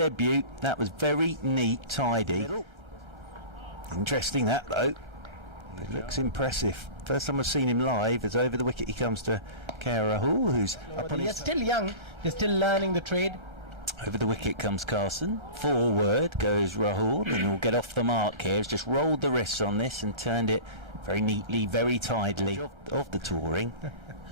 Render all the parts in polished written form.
debut. That was very neat, tidy. Interesting that though. It looks impressive. First time I've seen him live is over the wicket he comes to KL Rahul, who's up on his... He's still young, he's still learning the trade. Over the wicket comes Carson. Forward goes Rahul, and he'll get off the mark here. He's just rolled the wrists on this and turned it very neatly, very tidily of the touring.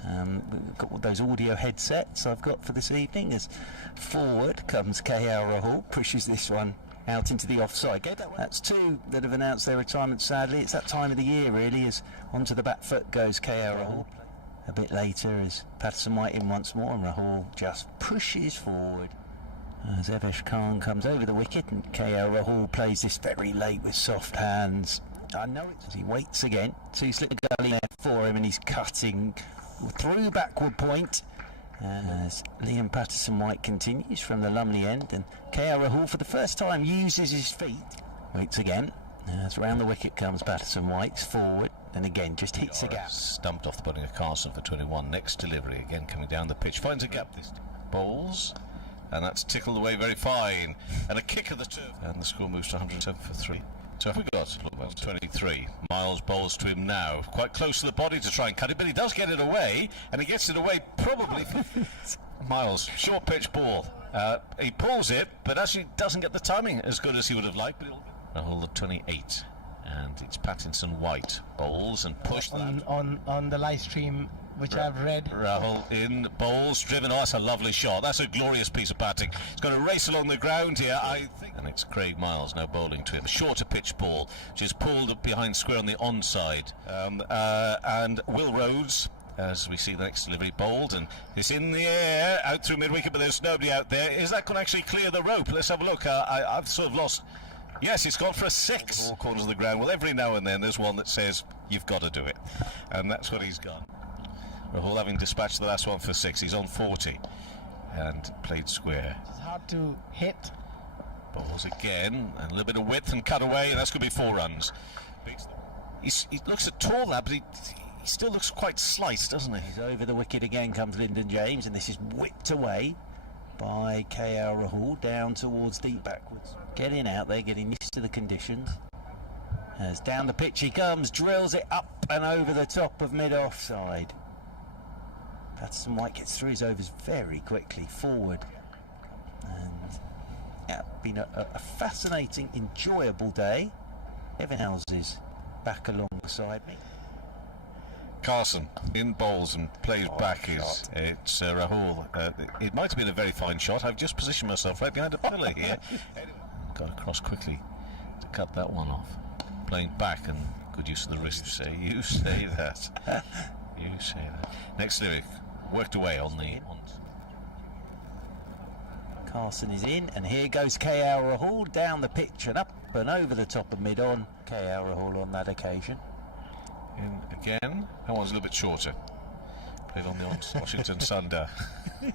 We've got those audio headsets I've got for this evening. As forward comes KL Rahul, pushes this one out into the offside. That's two that have announced their retirement, sadly. It's that time of the year, really, as onto the back foot goes KL Rahul. A bit later as Patterson White in once more, and Rahul just pushes forward. As Evesh Khan comes over the wicket, and KL Rahul plays this very late with soft hands. I know it as he waits again. Two slip gully there for him, and he's cutting through backward point. As Liam Patterson White continues from the Lumley end, and KL Rahul for the first time uses his feet. Waits again. As round the wicket comes Patterson White forward, and again just hits a gap. Stumped off the bowling of Carson for 21. Next delivery again coming down the pitch, finds a gap. This bowls, and that's tickled away very fine. And a kick of the turf, and the score moves to 107 for 3. So we got 23. Miles bowls to him now, quite close to the body to try and cut it, but he does get it away, and he gets it away probably. Miles, short pitch ball. He pulls it, but actually doesn't get the timing as good as he would have liked. Rahul at 28, and it's Pattinson White bowls and push on the live stream, which I've read. Rahul in, bowls, driven. Oh, that's a lovely shot. That's a glorious piece of batting. He's going to race along the ground here, I think. And it's Craig Miles now bowling to him. A shorter pitch ball, which is pulled up behind square on the onside. And Will Rhodes, as we see the next delivery, bowled, and it's in the air, out through mid-wicket, but there's nobody out there. Is that going to actually clear the rope? Let's have a look. I've sort of lost... Yes, it's gone for a 6. All corners of the ground. Well, every now and then there's one that says, you've got to do it. And that's what he's done. Rahul having dispatched the last one for 6. He's on 40 and played square. It's hard to hit. Balls again, and a little bit of width and cut away, and that's going to be 4 runs. He looks a tall lad, but he still looks quite slight, doesn't he? He's over the wicket again comes Lyndon James, and this is whipped away by KL Rahul down towards deep backwards. Getting out there, getting used to the conditions. As down the pitch he comes, drills it up and over the top of mid-offside. Patterson White gets through his overs very quickly forward. And yeah, been a fascinating, enjoyable day. Evan Howes is back alongside me. Carson in bowls and plays back. It's Rahul. It might have been a very fine shot. I've just positioned myself right behind a pillar here. Got across quickly to cut that one off. Playing back, and good use of the wrist. You say that. You say that. Next lyric, worked away on the... Carson is in, and here goes KL Rahul down the pitch and up and over the top of mid-on. KL Rahul on that occasion. In again. That one's a little bit shorter. Played on the Washington Sunder.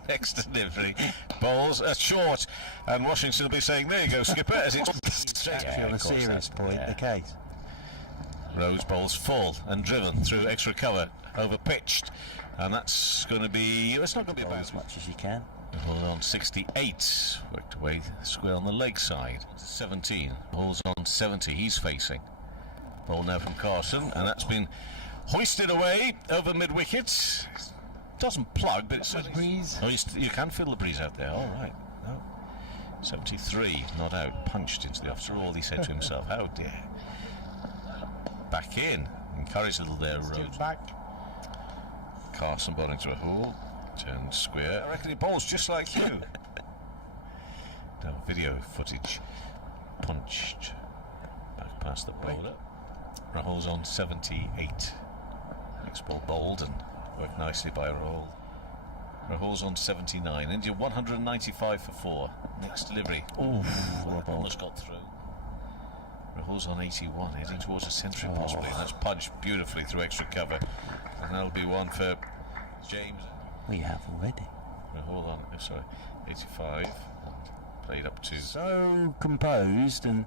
Next delivery. Bowls short, and Washington will be saying, there you go, skipper, as it's actually on a serious point, the case. Rhodes bowls full and driven through extra cover, over pitched, and that's going to be, it's not going to be about as much as you can. Hold on 68, worked away square on the leg side. 17, Hall's on 70, he's facing. Ball now from Carson, and that's been hoisted away over mid-wicket. Doesn't plug, but it's a breeze. Oh, you can feel the breeze out there. All right. No. 73, not out, punched into the after all, he said to himself. How dear. Back in, encouraged a little there, Rhodes. Back. Carson bowling to Rahul, turned square. I reckon he bowls just like you. Now video footage, punched back past the bowler. Rahul's on 78. Next ball bowled and worked nicely by Rahul. Rahul's on 79. India 195 for 4. Next delivery. Oh, almost got through. Rahul's on 81, heading towards a century possibly, and that's punched beautifully through extra cover. And that'll be one for James. We have already. Rahul on, 85. Played up to... So composed and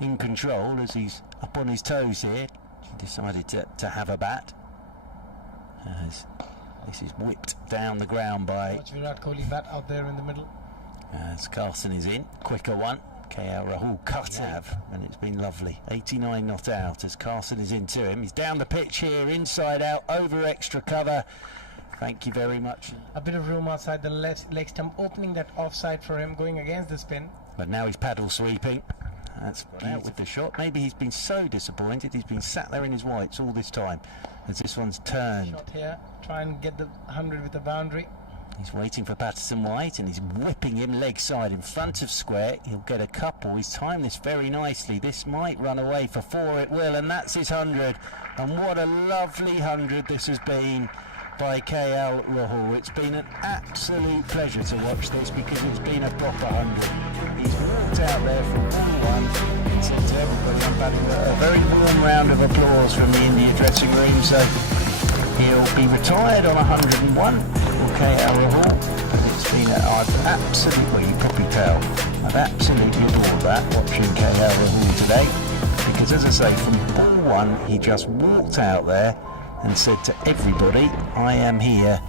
in control as he's up on his toes here. He decided to have a bat. As this is whipped down the ground by... Watch Virat Kohli bat out there in the middle. As Carson is in, quicker one. KL Rahul cut have, and it's been lovely. 89 not out as Carson is into him. He's down the pitch here, inside out, over extra cover. Thank you very much. A bit of room outside the leg stump, opening that offside for him, going against the spin. But now he's paddle sweeping. That's gone out with the shot. Maybe he's been so disappointed he's been sat there in his whites all this time as this one's turned. Shot here, try and get the 100 with the boundary. He's waiting for Patterson White and he's whipping him leg side in front of square. He'll get a couple. He's timed this very nicely. This might run away for 4, it will, and that's his 100. And what a lovely 100 this has been by KL Rahul. It's been an absolute pleasure to watch this because it's been a proper 100. He's walked out there from ball one and said to everybody, I'm batting a very warm round of applause from the India dressing room. So he'll be retired on 101 for KL Rahul. And it's been, I've absolutely, well, you probably tell, I've absolutely adored that watching KL Rahul today. Because as I say, from ball one, he just walked out there and said to everybody, I am here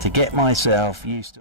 to get myself used to